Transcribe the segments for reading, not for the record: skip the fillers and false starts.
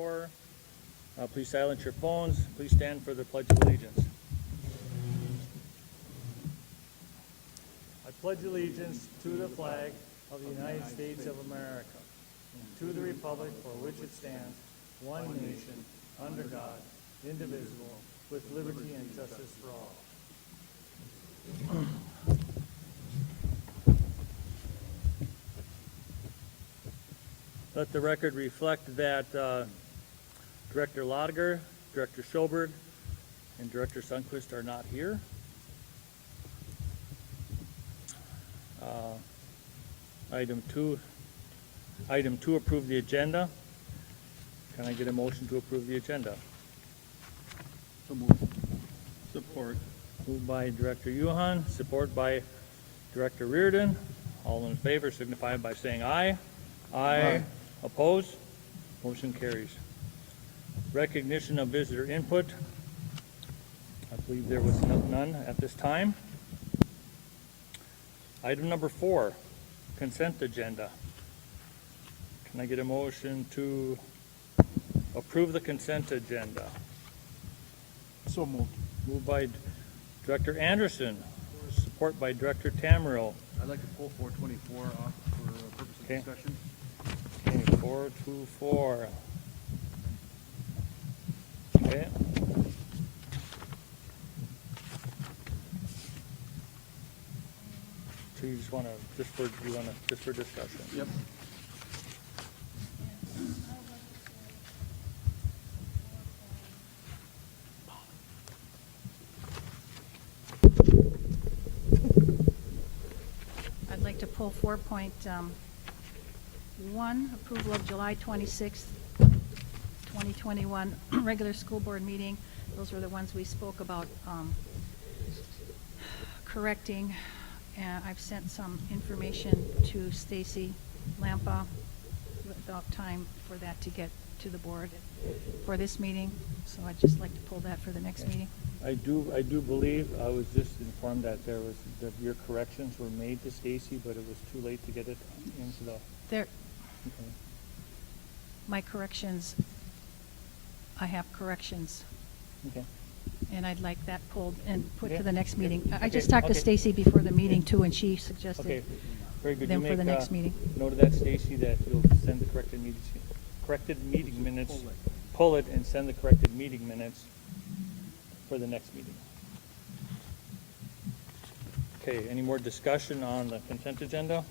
4. Please silence your phones. Please stand for the Pledge of Allegiance. I pledge allegiance to the flag of the United States of America, and to the republic for which it stands, one nation, under God, indivisible, with liberty and justice for all. Let the record reflect that Director Lotiger, Director Schoberg, and Director Sundquist are not here. Item two, approve the agenda. Can I get a motion to approve the agenda? So moved. Support. Moved by Director Yuhan, support by Director Reardon. All in favor signify by saying aye. Aye. Opposed? Motion carries. Recognition of visitor input. I believe there was none at this time. Item number 4, consent agenda. Can I get a motion to approve the consent agenda? So moved. Moved by Director Anderson, support by Director Tamero. I'd like to pull 424 off for purpose of discussion. Okay, 424. Okay. So you just want to, just for discussion? Yep. I'd like to pull 4.1, approval of July 26th, 2021 regular school board meeting. Those were the ones we spoke about correcting. I've sent some information to Stacy Lampa without time for that to get to the board for this meeting. So I'd just like to pull that for the next meeting. I do believe, I was just informed that that your corrections were made to Stacy, but it was too late to get it into the. There, Okay. my corrections, I have corrections. Okay. And I'd like that pulled and put Okay. to the next meeting. I Okay. just talked to Okay. Stacy before the meeting too, and she Okay, suggested very good. them You for the make, next meeting. note of that, Stacy, that you'll send the corrected meeting minutes, pull it and send the corrected meeting minutes for the next meeting. Okay, any more discussion on the consent agenda?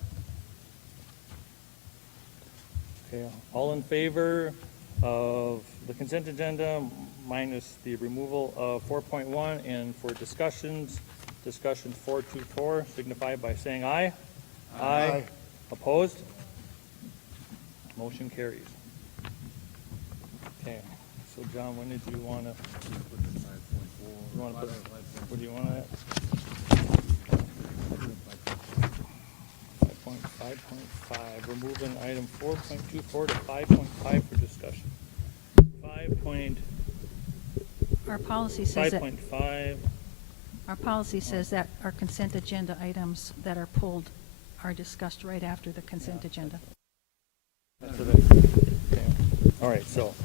Okay, all in favor of the consent agenda minus the removal of 4.1, and for discussion 424, signify by saying aye. Aye. Opposed? Motion carries. Okay, so John, when did you want to, you want to put, what do you want to? 5.5, we're moving item 4.24 to 5.5 for discussion. 5.5. Our policy says that our consent agenda items that are pulled are discussed right after the consent agenda. Okay. All right, so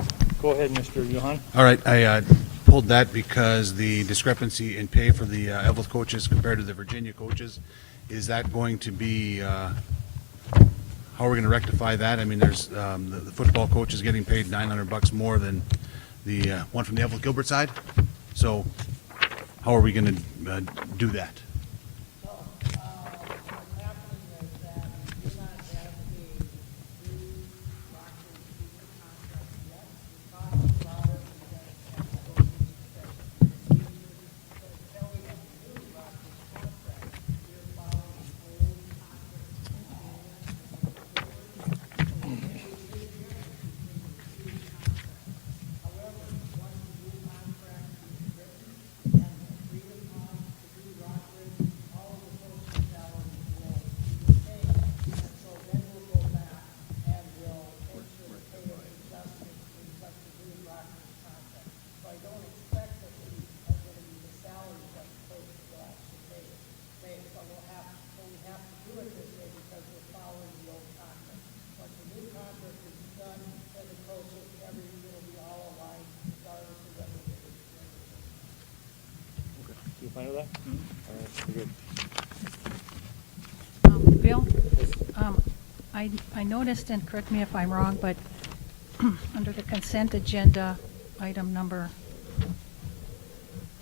go ahead, Mr. Johan. All right, I pulled that because the discrepancy in pay for the Evelyn coaches compared to the Virginia coaches, is that going to be, how are we going to rectify that? I mean, there's the football coach is getting paid $900 more than the one from the Evelyn Gilbert side. So how are we going to do that? All right, good. Bill, I noticed, and correct me if I'm wrong, but under the consent agenda, item number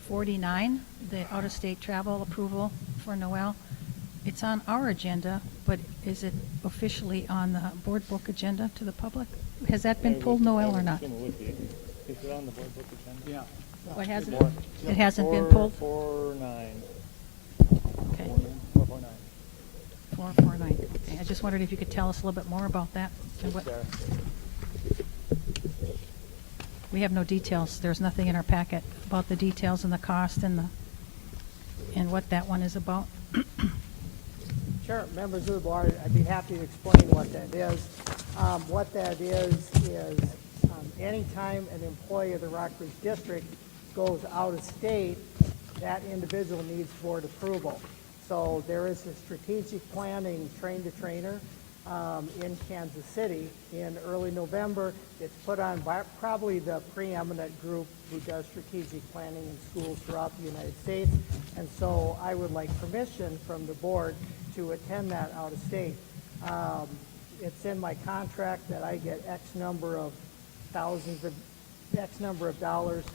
49, the out-of-state travel approval for Noel, it's on our agenda, but is it officially on the board book agenda to the public? Has that been pulled, Noel, or not? I would assume it would be. Is it on the board book agenda? Yeah. What hasn't, Four- it hasn't been pulled? 449. Okay, 449. 449. Okay, I just wondered if you could tell us a little bit more about that. And what, There. we have no details. There's nothing in our packet about the details and the cost and what that one is about. Sure, members of the board, I'd be happy to explain what that is. What that is anytime an employee of the Rockbridge District goes out of state, that individual needs board approval. So there is a strategic planning train-the-trainer in Kansas City in early November. It's put on by probably the preeminent group who does strategic planning in schools throughout the United States. And so I would like permission from the board to attend that out of state. It's in my contract that I get X number of dollars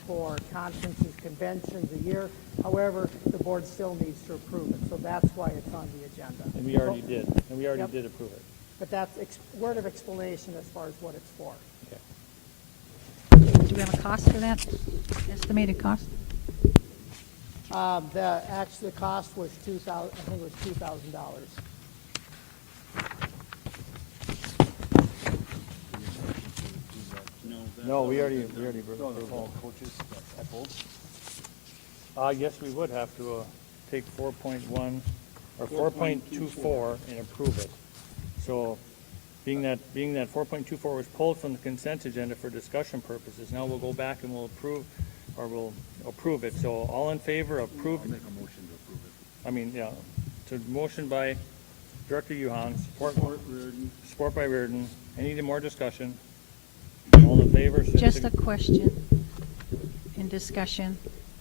for conferences, conventions a year. However, the board still needs to approve it, so that's why it's on the agenda. And we already did, and we already Yep. did approve it. But that's word of explanation as far as what it's for. Okay. Do we have a cost for that? Estimated cost? The cost was I think it was $2,000. No, we already No, the approved all it. coaches at both. Yes, we would have to take 4.1 or 4.24 and approve it. So being that 4.24 was pulled from the consent agenda for discussion purposes, now we'll go back and we'll approve it. So all in favor of I'll approving, make a motion to approve it. I mean, yeah, to motion by Director Yuhan, support Reardon. by Reardon. Any more discussion? All in favor? Just a question in discussion.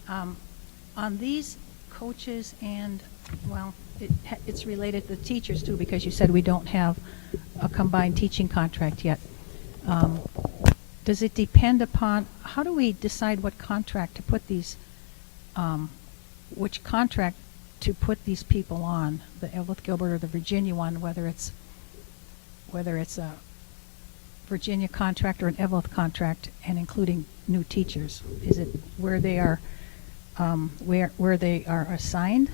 On these coaches and, well, it's related to the teachers too, because you said we don't have a combined teaching contract yet. Does it depend upon, how do we decide what contract to put these, which contract to put these people on, the Evelyn Gilbert or the Virginia one, whether it's a Virginia contract or an Evelyn contract, and including new teachers? Is it where they are, where they are assigned?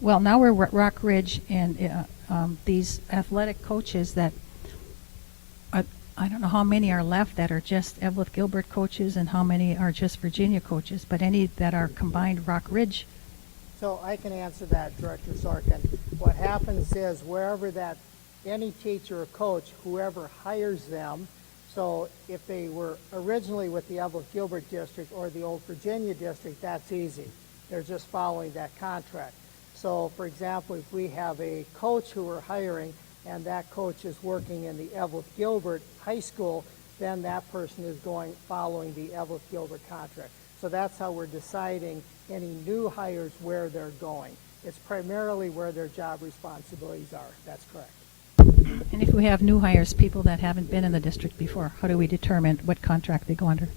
Well, now we're at Rock Ridge, and these athletic coaches that, I don't know how many are left that are just Evelyn Gilbert coaches and how many are just Virginia coaches, but any that are combined Rock Ridge. So I can answer that, Director Sorkin. What happens is wherever any teacher or coach, whoever hires them, so if they were originally with the Evelyn Gilbert district or the old Virginia district, that's easy. They're just following that contract. So for example, if we have a coach who we're hiring and that coach is working in the Evelyn Gilbert High School, then that person is following the Evelyn Gilbert contract. So that's how we're deciding any new hires where they're going. It's primarily where their job responsibilities are. That's correct. And if we have new hires, people that haven't been in the district before, how do we determine what contract they go under?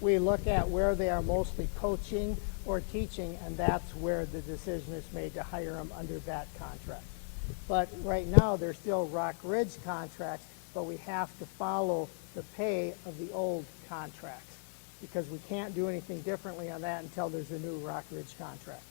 We look at where they are mostly coaching or teaching, and that's where the decision is made to hire them under that contract. But right now, they're still Rock Ridge contracts, but we have to follow the pay of the old contracts because we can't do anything differently on that until there's a new Rock Ridge contract.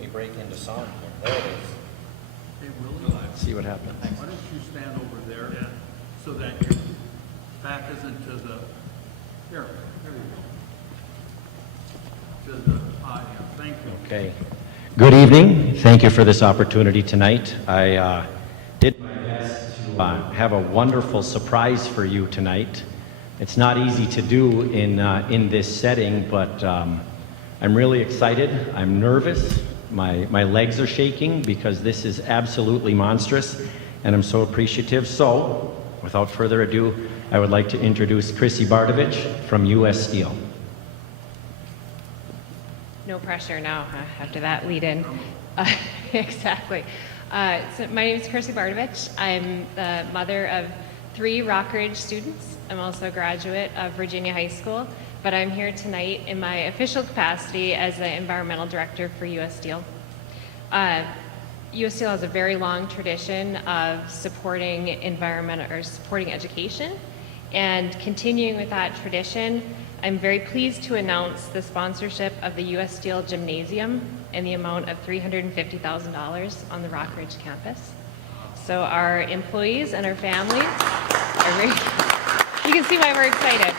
me break into song here. There it is. Hey, Willie, See what happens. why don't you stand over there so that your back isn't to the, there you go. To the audience, thank you. Okay. Good evening. Thank you for this opportunity tonight. I did my best to have a wonderful surprise for you tonight. It's not easy to do in this setting, but I'm really excited. I'm nervous. My legs are shaking because this is absolutely monstrous, and I'm so appreciative. So, without further ado, I would like to introduce Chrissy Bardovich from U.S. Steel. No pressure now, huh, after that lead in. Exactly. So my name is Kirsty Bardovich. I'm the mother of 3 Rockridge students. I'm also a graduate of Virginia High School, but I'm here tonight in my official capacity as the environmental director for U.S. Steel. U.S. Steel has a very long tradition of supporting supporting education, and continuing with that tradition, I'm very pleased to announce the sponsorship of the U.S. Steel Gymnasium in the amount of $350,000 on the Rockridge campus. So our employees and our families are very, you can see why we're excited.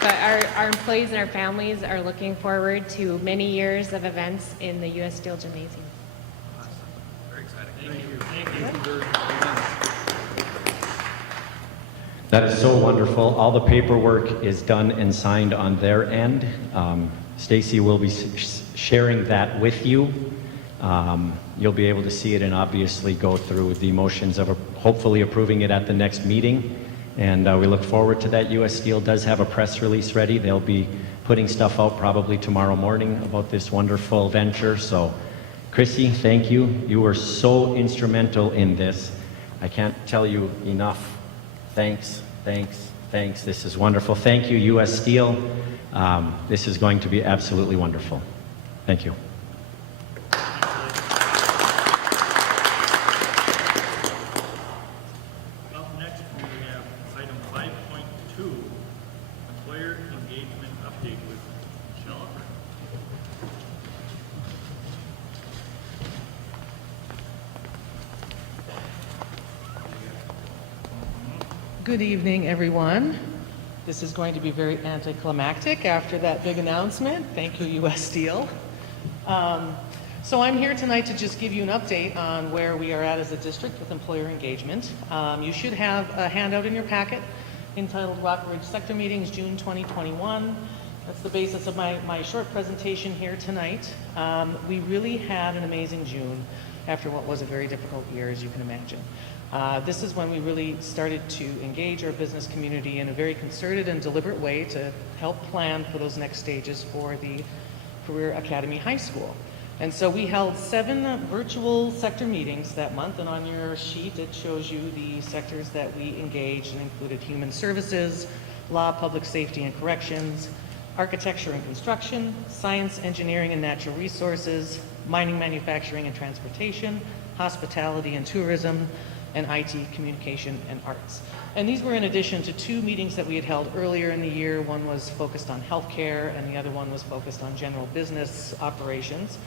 But our employees and our families are looking forward to many years of events in the U.S. Steel Gymnasium. That is so wonderful. All the paperwork is done and signed on their end. Stacy will be sharing that with you. You'll be able to see it and obviously go through the motions of hopefully approving it at the next meeting. And we look forward to that. U.S. Steel does have a press release ready. They'll be putting stuff out probably tomorrow morning about this wonderful venture. So, Chrissy, thank you. You were so instrumental in this. I can't tell you enough. Thanks, thanks, thanks. This is wonderful. Thank you, U.S. Steel. This is going to be absolutely wonderful. Thank you. Up next, we have item 5.2, employer engagement update with Michelle. Good evening, everyone. This is going to be very anticlimactic after that big announcement. Thank you, U.S. Steel. So I'm here tonight to just give you an update on where we are at as a district with employer engagement. You should have a handout in your packet entitled Rockridge Sector Meetings, June 2021. That's the basis of my short presentation here tonight. We really had an amazing June after what was a very difficult year, as you can imagine. This is when we really started to engage our business community in a very concerted and deliberate way to help plan for those next stages for the Career Academy High School. And so we held 7 virtual sector meetings that month, and on your sheet it shows you the sectors that we engaged, and included human services, law, public safety and corrections, architecture and construction, science, engineering and natural resources, mining, manufacturing and transportation, hospitality and tourism, and IT, communication, and arts. And these were in addition to 2 meetings that we had held earlier in the year. One was focused on healthcare, and the other one was focused on general business operations.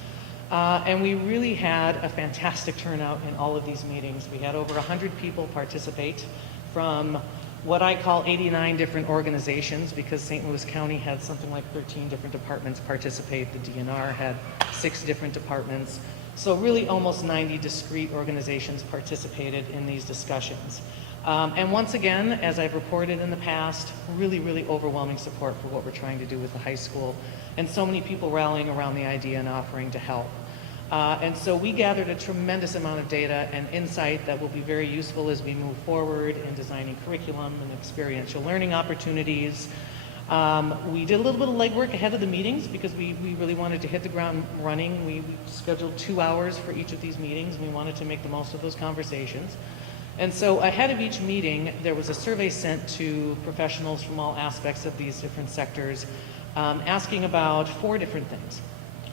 And we really had a fantastic turnout in all of these meetings. We had over 100 people participate from what I call 89 different organizations, because St. Louis County had something like 13 different departments participate. The DNR had 6 different departments. So really almost 90 discrete organizations participated in these discussions. And once again, as I've reported in the past, really, really overwhelming support for what we're trying to do with the high school, and so many people rallying around the idea and offering to help. And so we gathered a tremendous amount of data and insight that will be very useful as we move forward in designing curriculum and experiential learning opportunities. We did a little bit of legwork ahead of the meetings because we really wanted to hit the ground running. We scheduled 2 hours for each of these meetings. We wanted to make the most of those conversations. And so ahead of each meeting, there was a survey sent to professionals from all aspects of these different sectors, asking about 4 different things.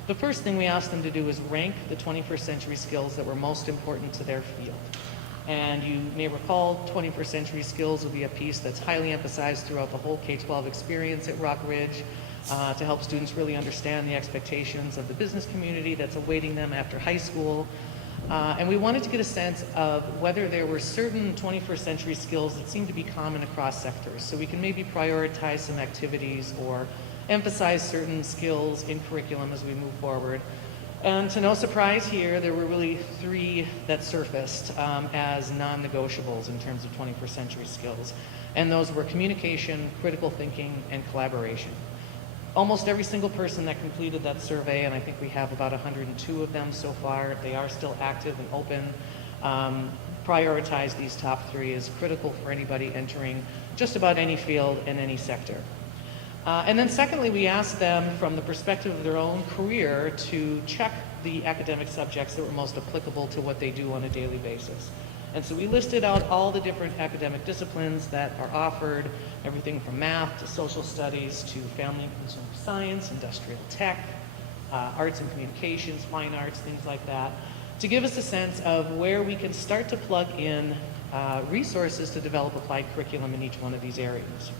The first thing we asked them to do is rank the 21st century skills that were most important to their field. And you may recall 21st century skills will be a piece that's highly emphasized throughout the whole K-12 experience at Rockridge. to help students really understand the expectations of the business community that's awaiting them after high school. And we wanted to get a sense of whether there were certain 21st century skills that seem to be common across sectors. So we can maybe prioritize some activities or emphasize certain skills in curriculum as we move forward. And to no surprise here, there were really 3 that surfaced as non-negotiables in terms of 21st century skills. And those were communication, critical thinking, and collaboration. Almost every single person that completed that survey, and I think we have about 102 of them so far, they are still active and open, prioritize these top 3 as critical for anybody entering just about any field in any sector. And then secondly, we asked them from the perspective of their own career to check the academic subjects that were most applicable to what they do on a daily basis. And so we listed out all the different academic disciplines that are offered, everything from math to social studies to family and consumer science, industrial tech, arts and communications, fine arts, things like that, to give us a sense of where we can start to plug in resources to develop applied curriculum in each one of these areas.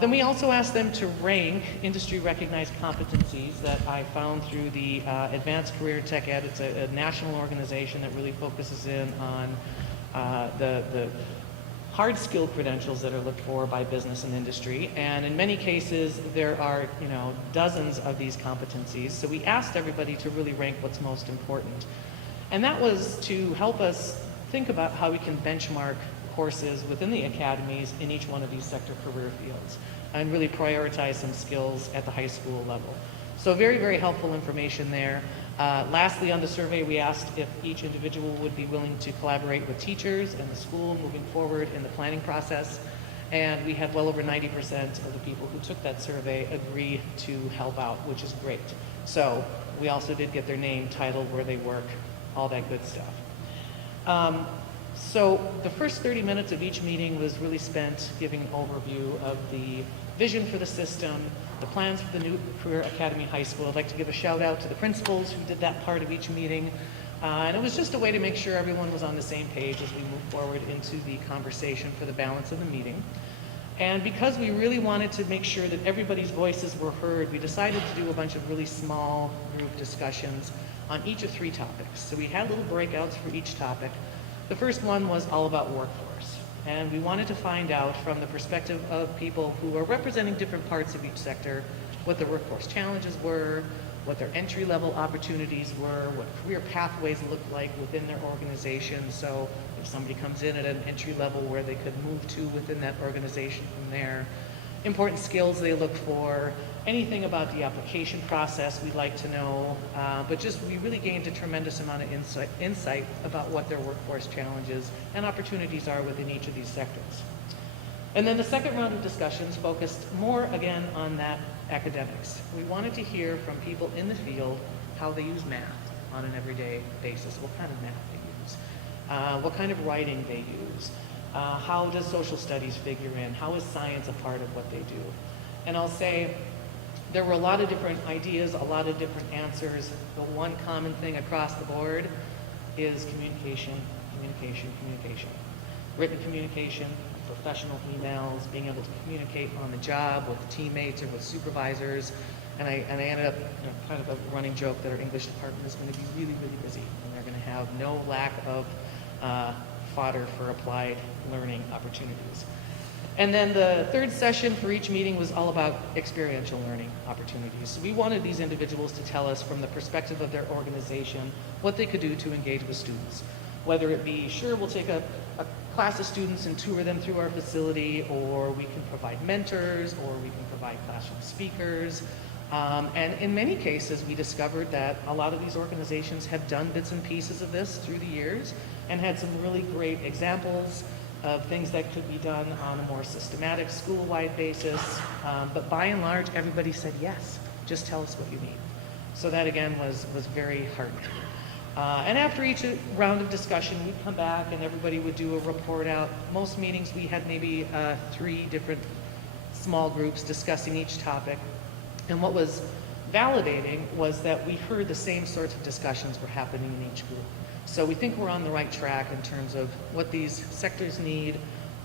Then we also asked them to rank industry-recognized competencies that I found through the Advanced Career Tech Ed. It's a national organization that really focuses in on the hard skill credentials that are looked for by business and industry. And in many cases, there are dozens of these competencies. So we asked everybody to really rank what's most important. And that was to help us think about how we can benchmark courses within the academies in each one of these sector career fields and really prioritize some skills at the high school level. So very, very helpful information there. Lastly, on the survey, we asked if each individual would be willing to collaborate with teachers and the school moving forward in the planning process. And we had well over 90% of the people who took that survey agree to help out, which is great. So we also did get their name, title, where they work, all that good stuff. So the first 30 minutes of each meeting was really spent giving an overview of the vision for the system, the plans for the new Career Academy High School. I'd like to give a shout out to the principals who did that part of each meeting. And it was just a way to make sure everyone was on the same page as we move forward into the conversation for the balance of the meeting. And because we really wanted to make sure that everybody's voices were heard, we decided to do a bunch of really small group discussions on each of 3 topics. So we had little breakouts for each topic. The first one was all about workforce, and we wanted to find out from the perspective of people who are representing different parts of each sector what their workforce challenges were, what their entry-level opportunities were, what career pathways look like within their organization. So if somebody comes in at an entry level, where they could move to within that organization from there, important skills they look for, anything about the application process we'd like to know, but just we really gained a tremendous amount of insight about what their workforce challenges and opportunities are within each of these sectors. And then the second round of discussions focused more again on that academics. We wanted to hear from people in the field how they use math on an everyday basis, what kind of math they use, what kind of writing they use, how does social studies figure in, how is science a part of what they do. And I'll say, there were a lot of different ideas, a lot of different answers, but one common thing across the board is communication, communication, communication. Written communication, professional emails, being able to communicate on the job with teammates or with supervisors. And I ended up, kind of a running joke that our English department is going to be really, really busy, and they're going to have no lack of fodder for applied learning opportunities. And then the third session for each meeting was all about experiential learning opportunities. So we wanted these individuals to tell us from the perspective of their organization what they could do to engage with students. Whether it be, sure, we'll take a class of students and tour them through our facility, or we can provide mentors, or we can provide classroom speakers. And in many cases, we discovered that a lot of these organizations have done bits and pieces of this through the years and had some really great examples of things that could be done on a more systematic school-wide basis. But by and large, everybody said, yes, just tell us what you need. So that again was very heartening. And after each round of discussion, we'd come back and everybody would do a report out. Most meetings we had maybe 3 different small groups discussing each topic. And what was validating was that we heard the same sorts of discussions were happening in each group. So we think we're on the right track in terms of what these sectors need,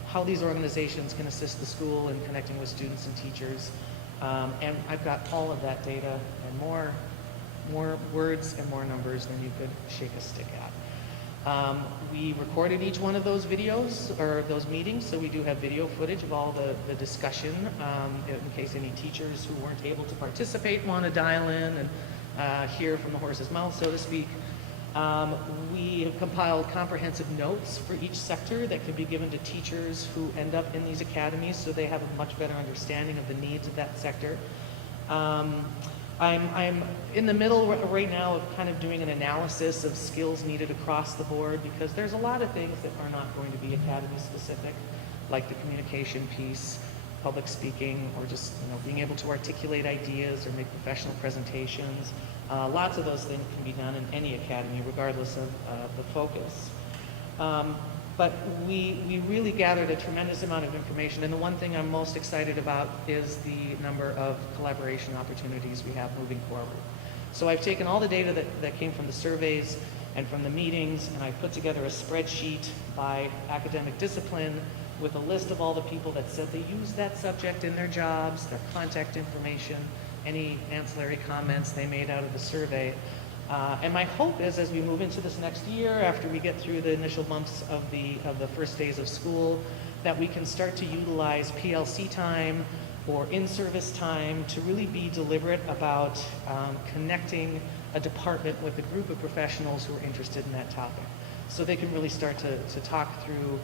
how these organizations can assist the school in connecting with students and teachers. And I've got all of that data and more words and more numbers than you could shake a stick at. We recorded each one of those videos or those meetings, so we do have video footage of all the discussion in case any teachers who weren't able to participate want to dial in and hear from the horse's mouth, so to speak. We have compiled comprehensive notes for each sector that can be given to teachers who end up in these academies so they have a much better understanding of the needs of that sector. I'm in the middle right now of kind of doing an analysis of skills needed across the board because there's a lot of things that are not going to be academy specific, like the communication piece, public speaking, or just being able to articulate ideas or make professional presentations. Lots of those things can be done in any academy, regardless of the focus. But we really gathered a tremendous amount of information, and the one thing I'm most excited about is the number of collaboration opportunities we have moving forward. So I've taken all the data that came from the surveys and from the meetings, and I've put together a spreadsheet by academic discipline with a list of all the people that said they use that subject in their jobs, their contact information, any ancillary comments they made out of the survey. And my hope is as we move into this next year, after we get through the initial months of the first days of school, that we can start to utilize PLC time or in-service time to really be deliberate about connecting a department with a group of professionals who are interested in that topic. So they can really start to talk through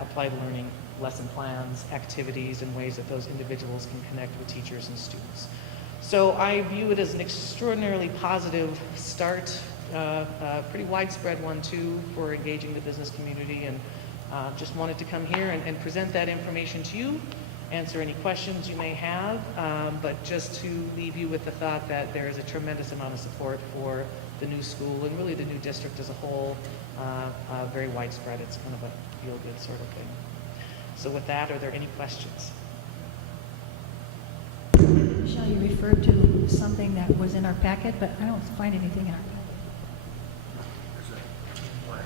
applied learning lesson plans, activities, and ways that those individuals can connect with teachers and students. So I view it as an extraordinarily positive start, pretty widespread one too, for engaging the business community, and just wanted to come here and present that information to you, answer any questions you may have, but just to leave you with the thought that there is a tremendous amount of support for the new school and really the new district as a whole, very widespread. It's kind of a feel-good sort of thing. So with that, are there any questions? Michelle, you referred to something that was in our packet, but I don't find anything in our packet.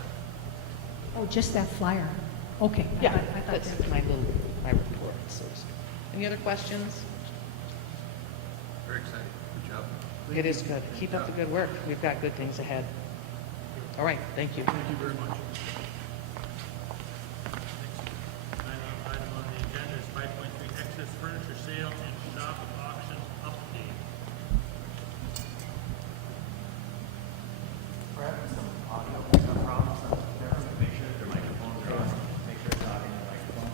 Oh, just that flyer. Okay. Yeah, I thought that's that. my report, so to speak. Any other questions? Very exciting. Good job. It is good. Keep up the good work. We've got good things ahead. All right, thank you. Thank you very much. Item on the agenda is 5.3, excess furniture sale and shop auction update. We're having some audio pickup problems up there. Make sure that their microphones are on. Make sure it's talking to the microphone.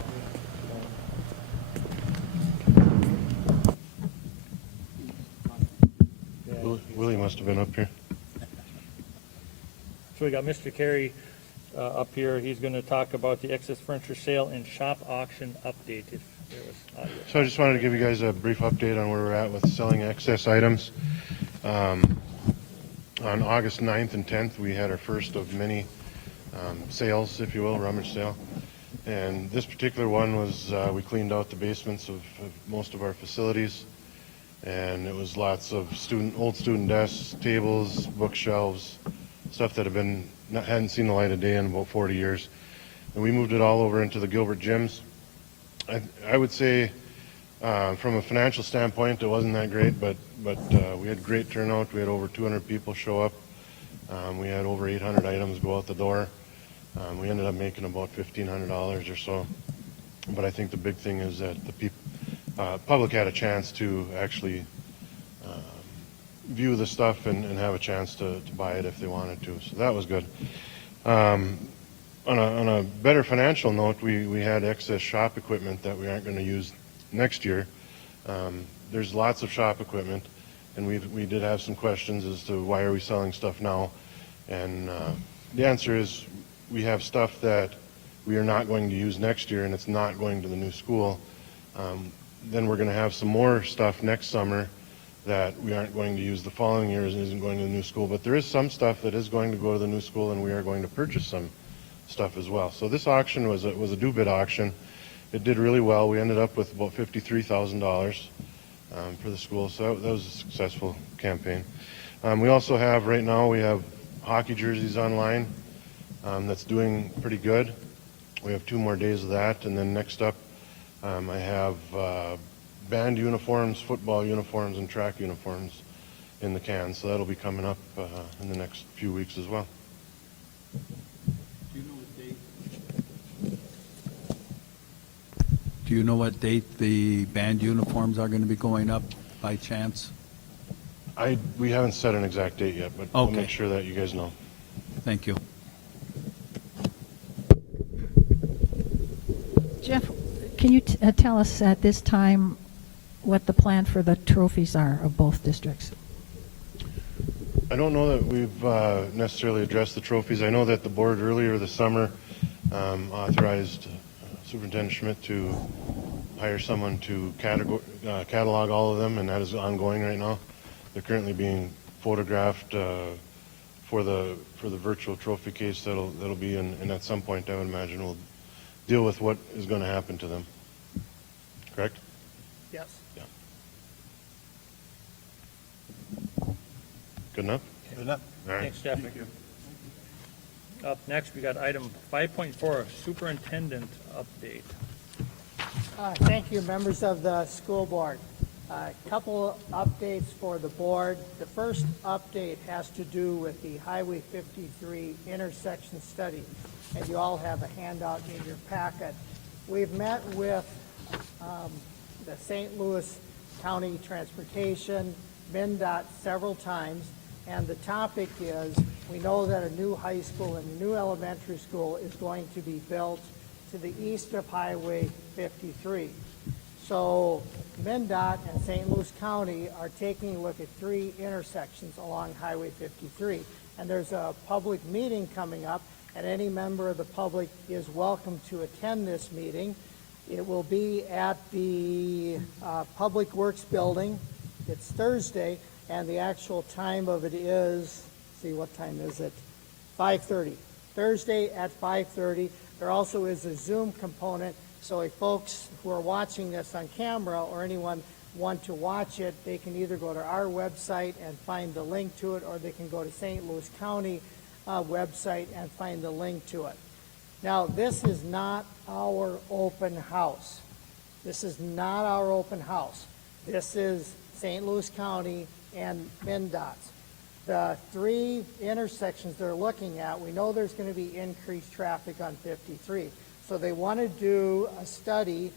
Willie must have been up here. So we got Mr. Carey up here. He's going to talk about the excess furniture sale and shop auction update, if there was audio. So I just wanted to give you guys a brief update on where we're at with selling excess items. On August 9th and 10th, we had our first of many sales, if you will, rummage sale. And this particular one was, we cleaned out the basements of most of our facilities. And it was lots of old student desks, tables, bookshelves, stuff that hadn't seen the light of day in about 40 years. And we moved it all over into the Gilbert gyms. I would say from a financial standpoint, it wasn't that great, but we had great turnout. We had over 200 people show up. We had over 800 items go out the door. We ended up making about $1,500 or so. But I think the big thing is that the public had a chance to actually view the stuff and have a chance to buy it if they wanted to. So that was good. On a better financial note, we had excess shop equipment that we aren't going to use next year. There's lots of shop equipment, and we did have some questions as to why are we selling stuff now. And the answer is we have stuff that we are not going to use next year, and it's not going to the new school. Then we're going to have some more stuff next summer that we aren't going to use the following year and isn't going to the new school. But there is some stuff that is going to go to the new school, and we are going to purchase some stuff as well. So this auction was a do-bid auction. It did really well. We ended up with about $53,000 for the school, so that was a successful campaign. We also have, right now, we have hockey jerseys online that's doing pretty good. We have 2 more days of that, and then next up I have band uniforms, football uniforms, and track uniforms in the can. So that'll be coming up in the next few weeks as well. Do you know what date the band uniforms are going to be going up by chance? We haven't set an exact date yet, but I'll Okay. make sure that you guys know. Thank you. Jeff, can you tell us at this time what the plan for the trophies are of both districts? I don't know that we've necessarily addressed the trophies. I know that the board earlier this summer authorized Superintendent Schmidt to hire someone to catalog all of them, and that is ongoing right now. They're currently being photographed for the virtual trophy case that'll be in, and at some point I would imagine we'll deal with what is going to happen to them. Correct? Yes. Yeah. Good enough? Good enough. All right. Thanks, Jeff. Up next, we got item 5.4, Superintendent Update. Thank you, members of the school board. A couple updates for the board. The first update has to do with the Highway 53 intersection study, and you all have a handout in your packet. We've met with the St. Louis County Transportation, MnDOT several times, and the topic is, we know that a new high school and a new elementary school is going to be built to the east of Highway 53. So MnDOT and St. Louis County are taking a look at 3 intersections along Highway 53. And there's a public meeting coming up, and any member of the public is welcome to attend this meeting. It will be at the Public Works Building. It's Thursday, and the actual time of it is, see, what time is it? 5:30. Thursday at 5:30. There also is a Zoom component, so if folks who are watching this on camera or anyone want to watch it, they can either go to our website and find the link to it, or they can go to St. Louis County website and find the link to it. Now, this is not our open house. This is not our open house. This is St. Louis County and MnDOT's. The 3 intersections they're looking at, we know there's going to be increased traffic on 53. So they want to do a study,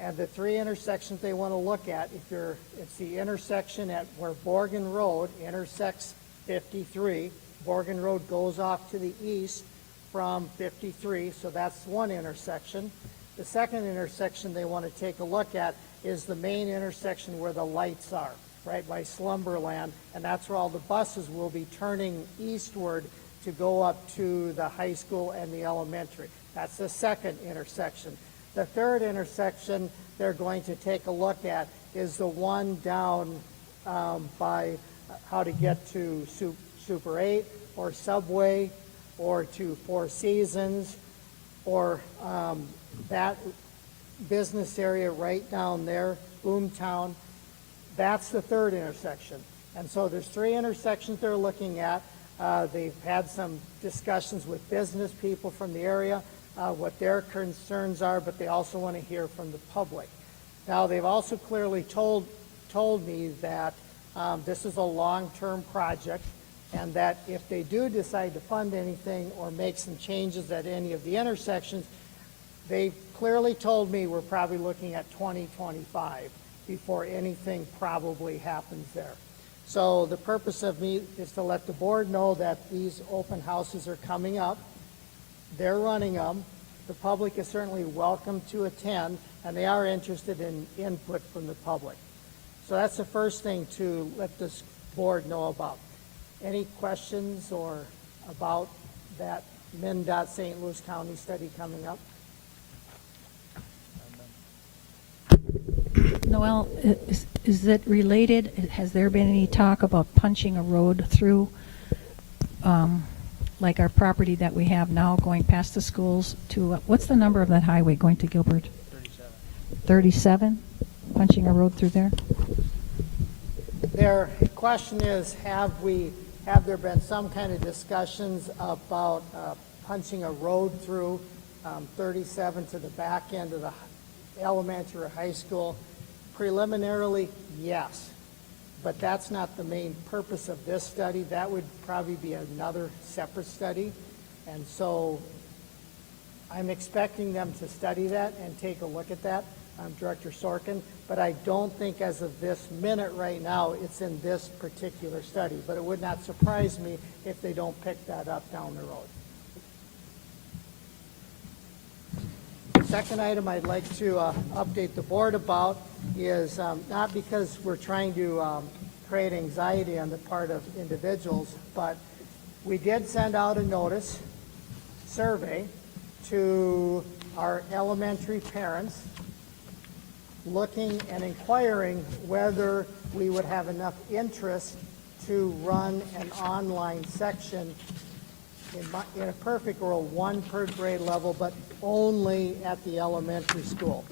and the 3 intersections they want to look at, it's the intersection at where Borgen Road intersects 53. Borgen Road goes off to the east from 53, so that's one intersection. The second intersection they want to take a look at is the main intersection where the lights are, right by Slumberland, and that's where all the buses will be turning eastward to go up to the high school and the elementary. That's the second intersection. The third intersection they're going to take a look at is the one down by how to get to Super 8 or Subway or to Four Seasons or that business area right down there, Boomtown. That's the third intersection. And so there's 3 intersections they're looking at. They've had some discussions with business people from the area, what their concerns are, but they also want to hear from the public. Now, they've also clearly told me that this is a long-term project, and that if they do decide to fund anything or make some changes at any of the intersections, they clearly told me we're probably looking at 2025 before anything probably happens there. So the purpose of me is to let the board know that these open houses are coming up. They're running them. The public is certainly welcome to attend, and they are interested in input from the public. So that's the first thing to let this board know about. Any questions or about that MnDOT St. Louis County study coming up? Noel, is it related? Has there been any talk about punching a road through, like our property that we have now going past the schools to, what's the number of that highway going to Gilbert? 37. 37? Punching a road through there? Their question is, have there been some kind of discussions about punching a road through 37 to the back end of the elementary or high school? Preliminarily, yes, but that's not the main purpose of this study. That would probably be another separate study. And so I'm expecting them to study that and take a look at that, Director Sorkin, but I don't think as of this minute right now, it's in this particular study. But it would not surprise me if they don't pick that up down the road. Second item I'd like to update the board about is not because we're trying to create anxiety on the part of individuals, but we did send out a notice survey to our elementary parents looking and inquiring whether we would have enough interest to run an online section in a perfect world, one per grade level, but only at the elementary school.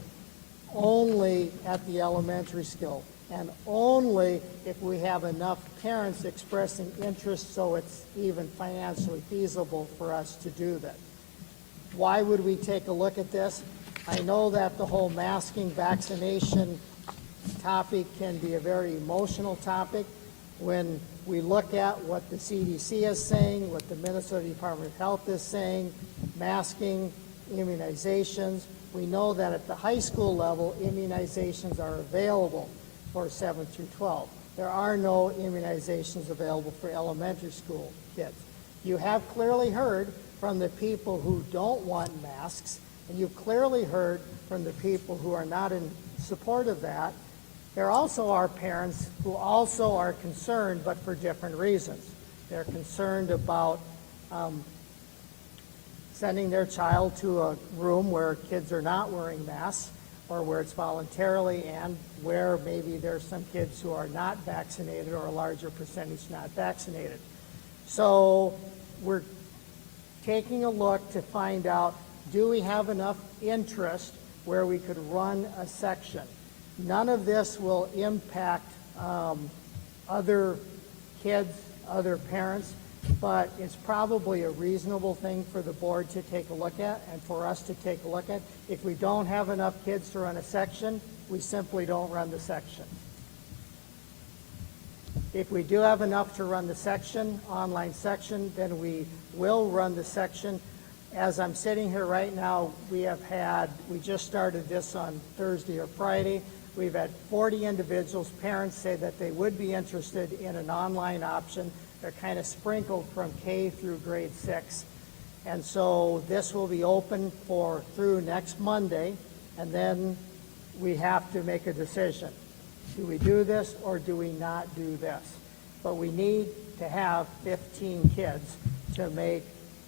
Only at the elementary school. And only if we have enough parents expressing interest so it's even financially feasible for us to do that. Why would we take a look at this? I know that the whole masking vaccination topic can be a very emotional topic. When we look at what the CDC is saying, what the Minnesota Department of Health is saying, masking, immunizations, we know that at the high school level, immunizations are available for 7 through 12. There are no immunizations available for elementary school kids. You have clearly heard from the people who don't want masks, and you've clearly heard from the people who are not in support of that. There also are parents who also are concerned, but for different reasons. They're concerned about sending their child to a room where kids are not wearing masks, or where it's voluntarily, and where maybe there's some kids who are not vaccinated or a larger percentage not vaccinated. So we're taking a look to find out, do we have enough interest where we could run a section? None of this will impact other kids, other parents, but it's probably a reasonable thing for the board to take a look at and for us to take a look at. If we don't have enough kids to run a section, we simply don't run the section. If we do have enough to run the section, online section, then we will run the section. As I'm sitting here right now, we just started this on Thursday or Friday. We've had 40 individuals, parents say that they would be interested in an online option. They're kind of sprinkled from K through grade 6. And so this will be open through next Monday, and then we have to make a decision. Do we do this or do we not do this? But we need to have 15 kids to make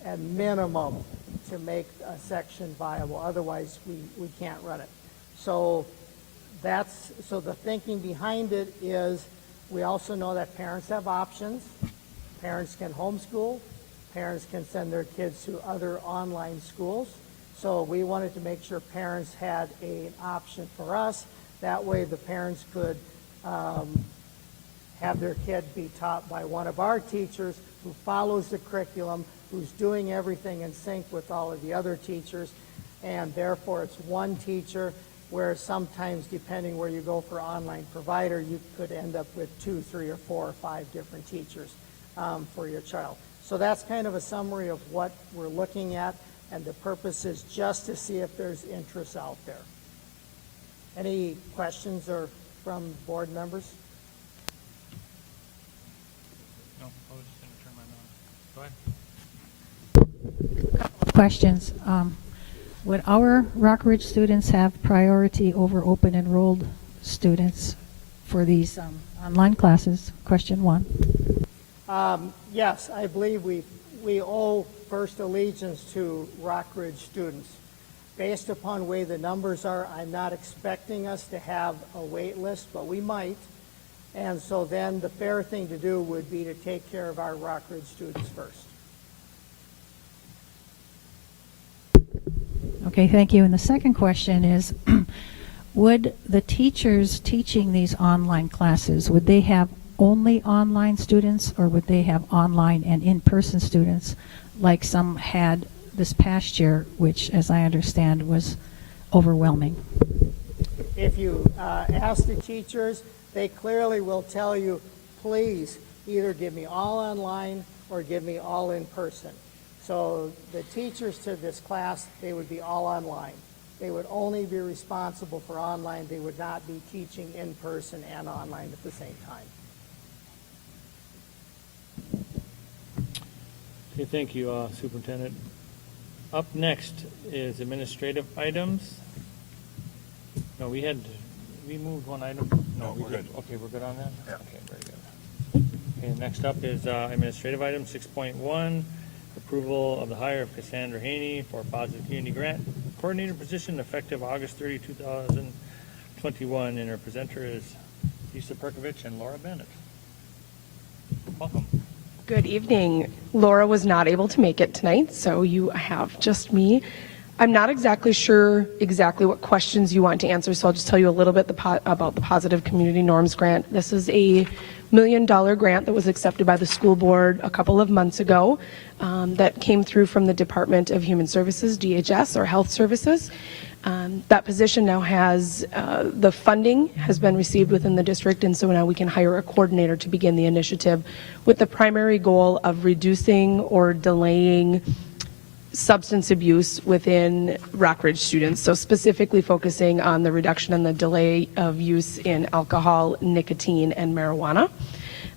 a minimum to make a section viable. Otherwise, we can't run it. So the thinking behind it is we also know that parents have options. Parents can homeschool. Parents can send their kids to other online schools. So we wanted to make sure parents had an option for us. That way the parents could have their kid be taught by one of our teachers who follows the curriculum, who's doing everything in sync with all of the other teachers, and therefore it's one teacher, where sometimes, depending where you go for online provider, you could end up with 2, 3, or 4 or 5 different teachers for your child. So that's kind of a summary of what we're looking at, and the purpose is just to see if there's interest out there. Any questions or from board members? No, I was just going to turn mine on. Go ahead. Questions. Would our Rockridge students have priority over open enrolled students for these online classes? Question 1. Yes, I believe we owe first allegiance to Rockridge students. Based upon the way the numbers are, I'm not expecting us to have a wait list, but we might. And so then the fair thing to do would be to take care of our Rockridge students first. Okay, thank you. And the second question is, would the teachers teaching these online classes, would they have only online students, or would they have online and in-person students like some had this past year, which, as I understand, was overwhelming? if you ask the teachers, they clearly will tell you, please either give me all online or give me all in person. So the teachers to this class, they would be all online. They would only be responsible for online. They would not be teaching in person and online at the same time. Okay, thank you, Superintendent. Up next is administrative items. No, we moved one item. No, we're good. Okay, we're good on that? Yeah. Okay, very good. Okay, next up is administrative item 6.1, approval of the hire of Cassandra Haney for Positive Community Grant Coordinator position effective August 30, 2021, and our presenter is Lisa Perkovich and Laura Bennett. Welcome. Good evening. Laura was not able to make it tonight, so you have just me. I'm not exactly sure what questions you want to answer, so I'll just tell you a little bit about the Positive Community Norms Grant. This is a $1 million grant that was accepted by the school board a couple of months ago that came through from the Department of Human Services, DHS, or Health Services. That position now has, the funding has been received within the district, and so now we can hire a coordinator to begin the initiative with the primary goal of reducing or delaying substance abuse within Rockridge students, so specifically focusing on the reduction and the delay of use in alcohol, nicotine, and marijuana.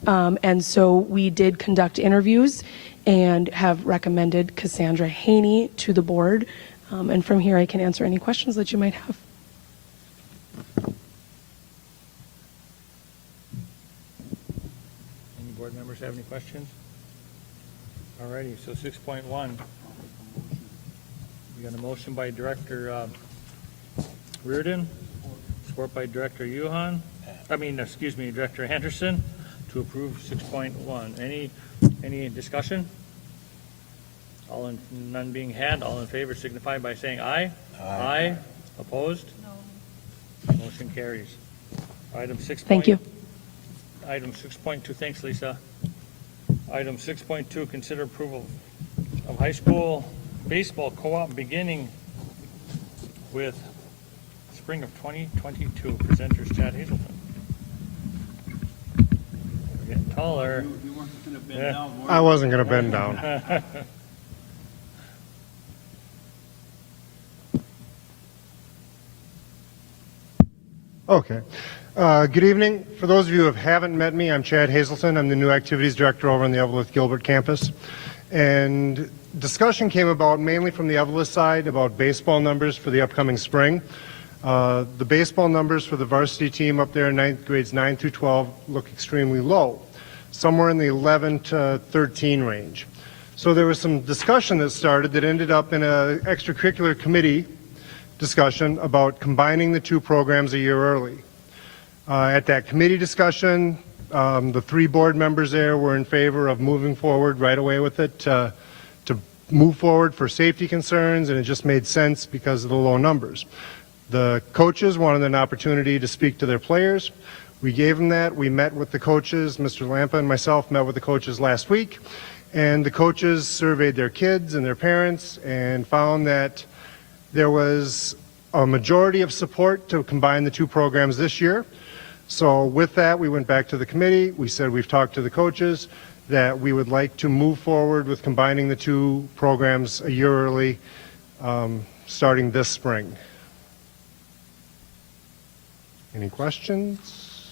And so we did conduct interviews and have recommended Cassandra Haney to the board. And from here, I can answer any questions that you might have. Any board members have any questions? All righty, so 6.1. We got a motion by Director Reardon, support by Director Director Anderson to approve 6.1. Any discussion? None being had, all in favor signify by saying aye. Aye. Opposed? No. Motion carries. Item 6. Thank you. Item 6.2, thanks, Lisa. Item 6.2, consider approval of high school baseball co-op beginning with spring of 2022. Presenters Chad Hazelton. We're getting taller. You weren't going to bend down, were you? I wasn't going to bend down. Okay. Good evening. For those of you who haven't met me, I'm Chad Hazelton. I'm the new activities director over on the Eveleth Gilbert campus. And discussion came about mainly from the Eveleth side about baseball numbers for the upcoming spring. The baseball numbers for the varsity team up there in grades 9 through 12 look extremely low, somewhere in the 11 to 13 range. So there was some discussion that started that ended up in an extracurricular committee discussion about combining the two programs a year early. At that committee discussion, the 3 board members there were in favor of moving forward right away with it to move forward for safety concerns, and it just made sense because of the low numbers. The coaches wanted an opportunity to speak to their players. We gave them that. We met with the coaches. Mr. Lampa and myself met with the coaches last week, and the coaches surveyed their kids and their parents and found that there was a majority of support to combine the two programs this year. So with that, we went back to the committee. We said we've talked to the coaches that we would like to move forward with combining the two programs a year early, starting this spring. Any questions?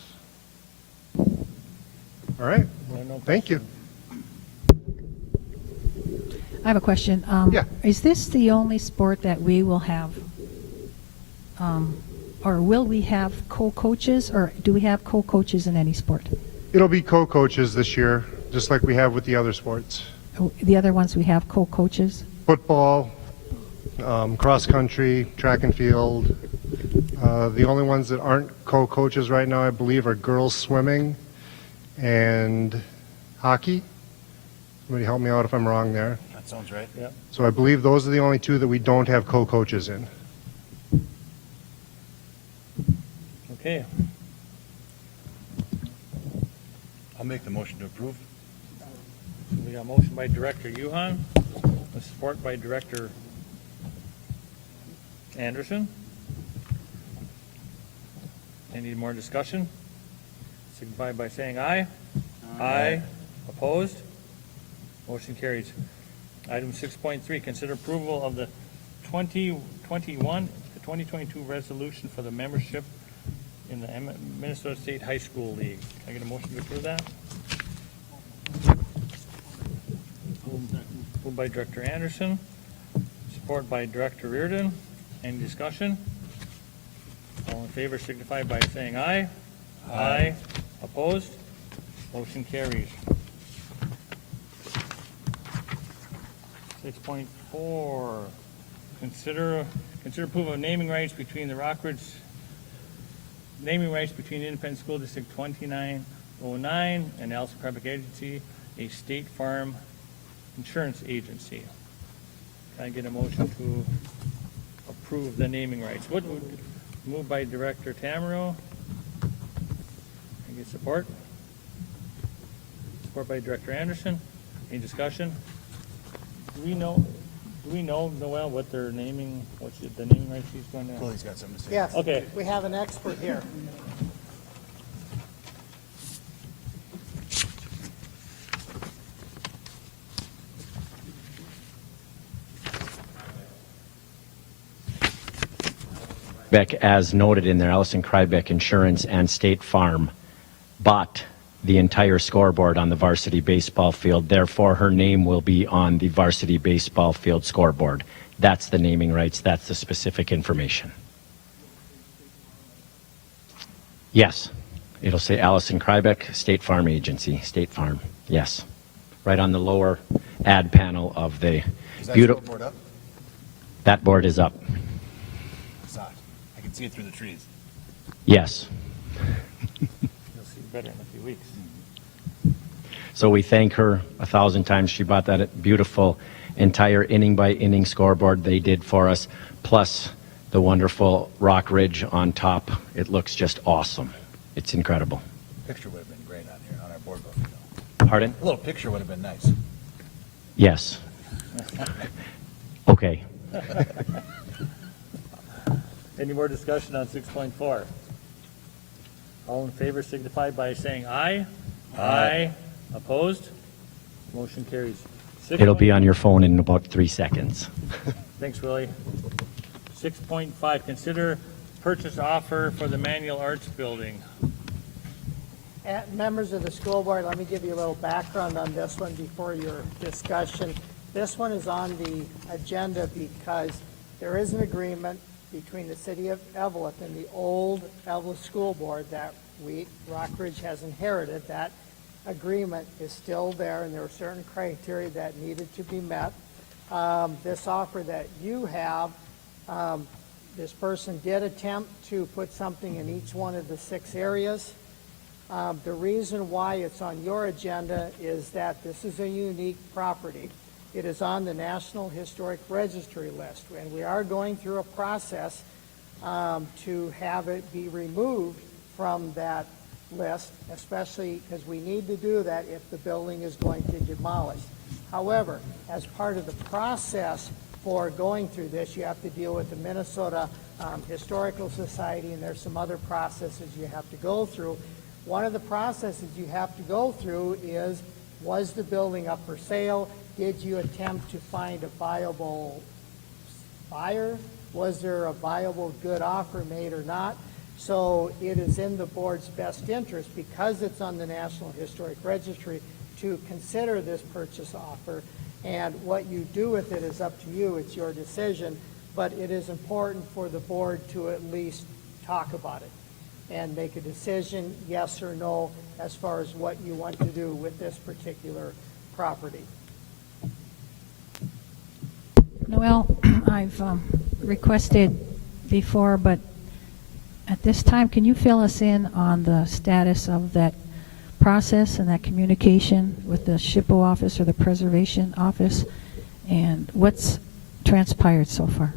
All right. No Thank you. I have a question. Yeah. Is this the only sport that we will have, or will we have co-coaches, or do we have co-coaches in any sport? It'll be co-coaches this year, just like we have with the other sports. Oh, the other ones we have co-coaches? Football, cross country, track and field. The only ones that aren't co-coaches right now, I believe, are girls swimming and hockey. Somebody help me out if I'm wrong there. That sounds right. Yep. So I believe those are the only 2 that we don't have co-coaches in. Okay. I'll make the motion to approve. So we got a motion by Director Yuhan, with support by Director Anderson. Any more discussion? Signify by saying aye. Aye. Opposed? Motion carries. Item 6.3, consider approval of the 2022 resolution for the membership in the Minnesota State High School League. Can I get a motion to approve that? Moved by Director Anderson, support by Director Reardon. Any discussion? All in favor signify by saying aye. Aye. Opposed? Motion carries. 6.4, consider approval of naming rights between the Independent School District 2909 and Allison Private Agency, a State Farm Insurance Agency. Can I get a motion to approve the naming rights? Moved by Director Tamero. Can I get support? Support by Director Anderson. Any discussion? Do we know, Noel, what they're naming, the naming rights he's going to? Chloe's got something to say. Yes. Okay. We have an expert here. Beck, as noted in there, Allison Krybeck Insurance and State Farm bought the entire scoreboard on the varsity baseball field. Therefore, her name will be on the varsity baseball field scoreboard. That's the naming rights. That's the specific information. Yes. It'll say Allison Krybeck, State Farm Agency, State Farm. Yes. Right on the lower ad panel of the Is that beautiful. scoreboard up? That board is up. It's not. I can see it through the trees. Yes. You'll see better in a few weeks. So we thank her 1,000 times. She bought that beautiful entire inning by inning scoreboard they did for us, plus the wonderful rock ridge on top. It looks just awesome. It's incredible. Picture would have been great on here, on our board book. You know. Pardon? A little picture would have been nice. Yes. Okay. Any more discussion on 6.4? All in favor signify by saying aye. Aye. Opposed? Motion carries. It'll be on your phone in about 3 seconds. Thanks, Willie. 6.5, consider purchase offer for the Manual Arts Building. Members of the school board, let me give you a little background on this one before your discussion. This one is on the agenda because there is an agreement between the city of Eveleth and the old Eveleth School Board that Rockridge has inherited. That agreement is still there, and there are certain criteria that needed to be met. This offer that you have, this person did attempt to put something in each one of the 6 areas. The reason why it's on your agenda is that this is a unique property. It is on the National Historic Registry list, and we are going through a process to have it be removed from that list, especially because we need to do that if the building is going to demolish. However, as part of the process for going through this, you have to deal with the Minnesota Historical Society, and there's some other processes you have to go through. One of the processes you have to go through is, was the building up for sale? Did you attempt to find a viable buyer? Was there a viable good offer made or not? So it is in the board's best interest, because it's on the National Historic Registry, to consider this purchase offer. And what you do with it is up to you. It's your decision. But it is important for the board to at least talk about it and make a decision, yes or no, as far as what you want to do with this particular property. Noel, I've requested before, but at this time, can you fill us in on the status of that process and that communication with the SHPO office or the preservation office, and what's transpired so far?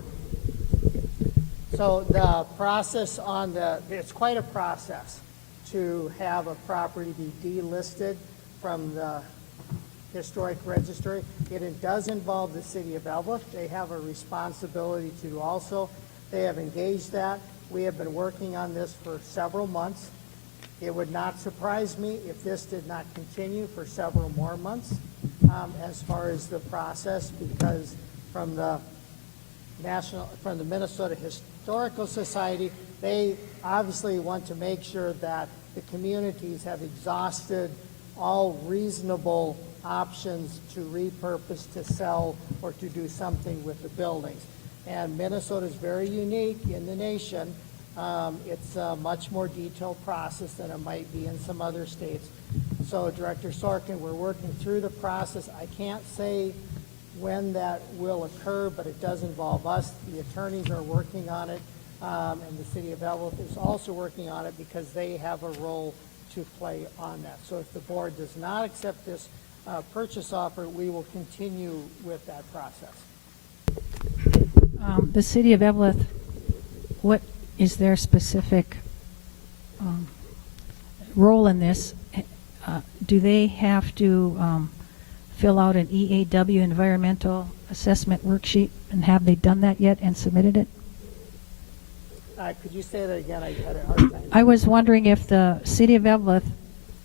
So the process on it's quite a process to have a property be delisted from the historic registry. It does involve the city of Eveleth. They have a responsibility to also. They have engaged that. We have been working on this for several months. It would not surprise me if this did not continue for several more months as far as the process, because from the Minnesota Historical Society, they obviously want to make sure that the communities have exhausted all reasonable options to repurpose, to sell, or to do something with the buildings. And Minnesota is very unique in the nation. It's a much more detailed process than it might be in some other states. So Director Sorkin, we're working through the process. I can't say when that will occur, but it does involve us. The attorneys are working on it, and the City of Evelyn is also working on it because they have a role to play on that. So if the board does not accept this purchase offer, we will continue with that process. The City of Evelyn, what is their specific role in this? Do they have to fill out an EAW environmental assessment worksheet, and have they done that yet and submitted it? Could you say that again? I had a hard time. I was wondering if the City of Evelyn,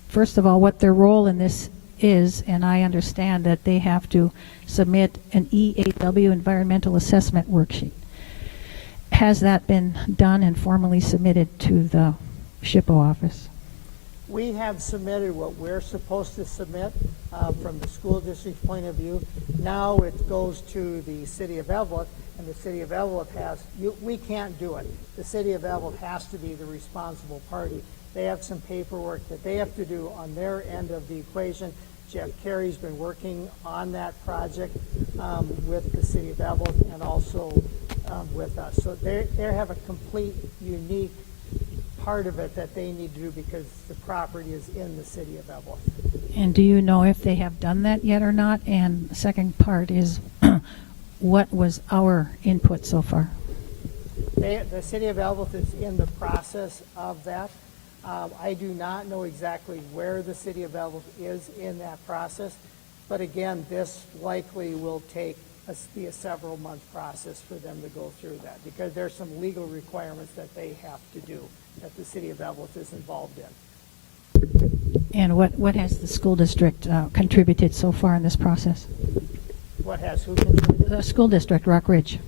first of all, what their role in this is, and I understand that they have to submit an EAW environmental assessment worksheet. Has that been done and formally submitted to the SHPO office? We have submitted what we're supposed to submit from the school district point of view. Now it goes to the City of Evelyn, and the City of Evelyn we can't do it. The City of Evelyn has to be the responsible party. They have some paperwork that they have to do on their end of the equation. Jeff Carey's been working on that project with the City of Evelyn and also with us. So they have a complete, unique part of it that they need to do because the property is in the City of Evelyn. And do you know if they have done that yet or not? And the second part is, what was our input so far? The City of Evelyn is in the process of that. I do not know exactly where the City of Evelyn is in that process, but again, this likely will be a several-month process for them to go through that because there's some legal requirements that they have to do that the City of Evelyn is involved in. And what has the school district contributed so far in this process? What has who contributed? The school district, Rock Ridge.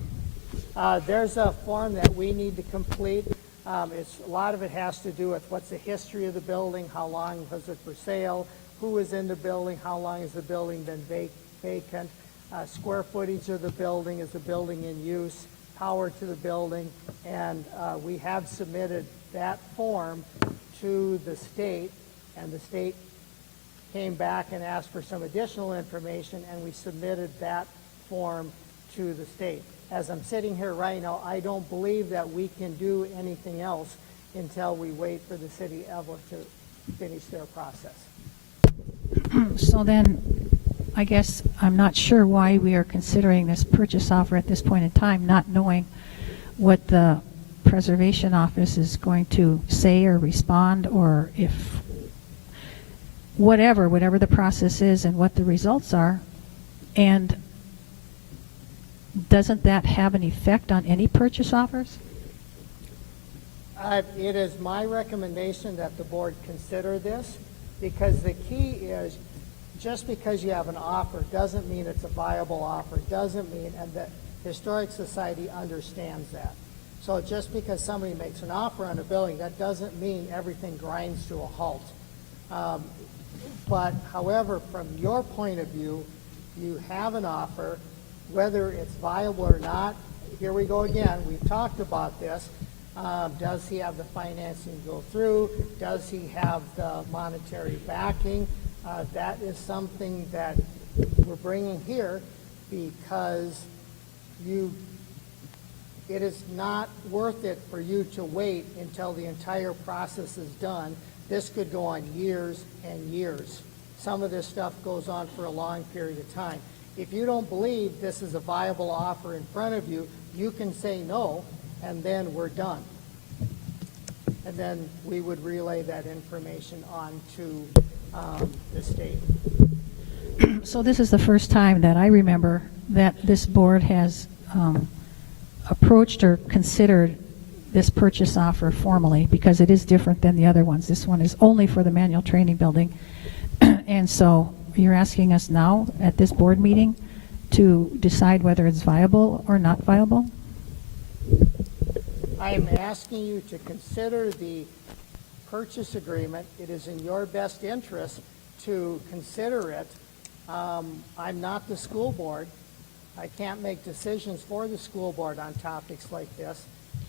There's a form that we need to complete. A lot of it has to do with what's the history of the building, how long was it for sale, who was in the building, how long has the building been vacant, square footage of the building, is the building in use, power to the building, and we have submitted that form to the state, and the state came back and asked for some additional information, and we submitted that form to the state. As I'm sitting here right now, I don't believe that we can do anything else until we wait for the City of Evelyn to finish their process. So then, I guess I'm not sure why we are considering this purchase offer at this point in time, not knowing what the Preservation Office is going to say or respond, or if whatever the process is and what the results are. And doesn't that have an effect on any purchase offers? It is my recommendation that the board consider this, because the key is just because you have an offer doesn't mean it's a viable offer, doesn't mean, and the Historic Society understands that. So just because somebody makes an offer on a building, that doesn't mean everything grinds to a halt. But however, from your point of view, you have an offer, whether it's viable or not. Here we go again. We've talked about this. Does he have the financing to go through? Does he have the monetary backing? That is something that we're bringing here because it is not worth it for you to wait until the entire process is done. This could go on years and years. Some of this stuff goes on for a long period of time. If you don't believe this is a viable offer in front of you, you can say no, and then we're done. And then we would relay that information on to the state. So this is the first time that I remember that this board has approached or considered this purchase offer formally, because it is different than the other ones. This one is only for the manual training building. And so you're asking us now at this board meeting to decide whether it's viable or not viable? I am asking you to consider the purchase agreement. It is in your best interest to consider it. I'm not the school board. I can't make decisions for the school board on topics like this.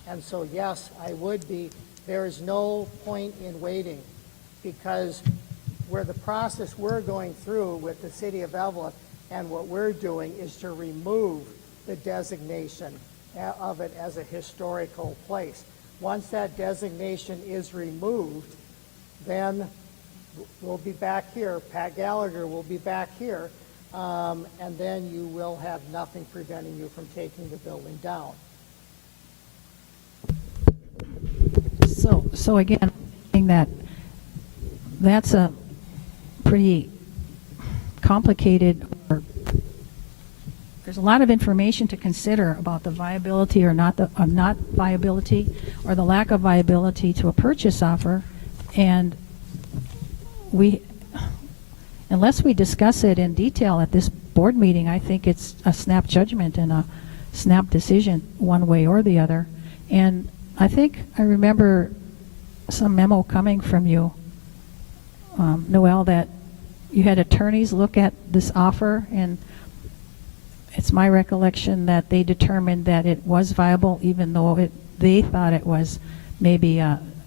And so, yes, I would be. There is no point in waiting, because where the process we're going through with the city of Evelyn and what we're doing is to remove the designation of it as a historical place. Once that designation is removed, then we'll be back here. Pat Gallagher will be back here, and then you will have nothing preventing you from taking the building down. So again, saying that that's a pretty complicated, or there's a lot of information to consider about the viability or not viability, or the lack of viability to a purchase offer, and unless we discuss it in detail at this board meeting, I think it's a snap judgment and a snap decision one way or the other. And I think I remember some memo coming from you, Noel, that you had attorneys look at this offer, and it's my recollection that they determined that it was viable, even though they thought it was maybe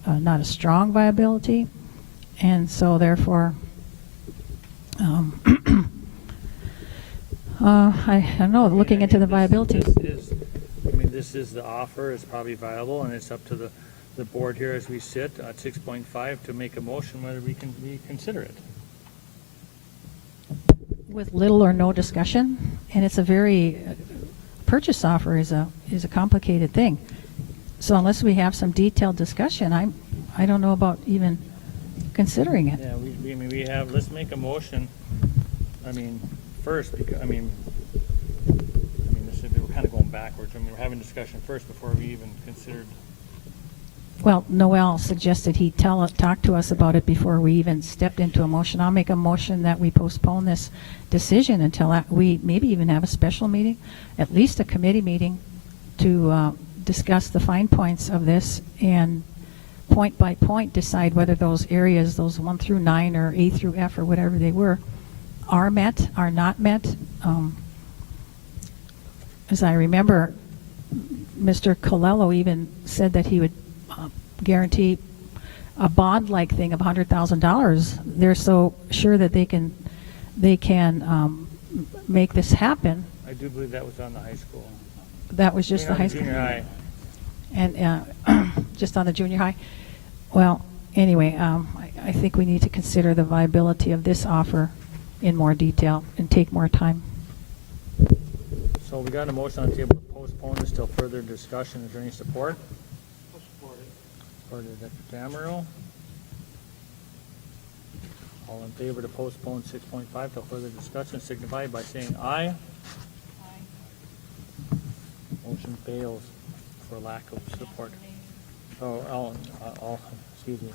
not a strong viability. And so therefore, I don't know, looking into the viability. This is the offer, it's probably viable, and it's up to the board here as we sit at 6.5 to make a motion whether we can reconsider it. With little or no discussion, and it's a very, purchase offer is a complicated thing. So unless we have some detailed discussion, I don't know about even considering it. Yeah, we have, let's make a motion, first, because, we're kind of going backwards. We're having discussion first before we even considered. Well, Noel suggested he talk to us about it before we even stepped into a motion. I'll make a motion that we postpone this decision until we maybe even have a special meeting, at least a committee meeting, to discuss the fine points of this and point by point decide whether those areas, those 1 through 9 or A through F or whatever they were, are met, are not met. As I remember, Mr. Colello even said that he would guarantee a bond-like thing of $100,000. They're so sure that they can make this happen. I do believe that was on the high school. That was just the high school. Junior high. And just on the junior high. Well, anyway, I think we need to consider the viability of this offer in more detail and take more time. So we got a motion on the table to postpone this till further discussion. Is there any support? I'll support it. Supported Dr. Tamero. All in favor to postpone 6.5 till further discussion signify by saying aye. Aye. Motion fails for lack of support. Excuse me.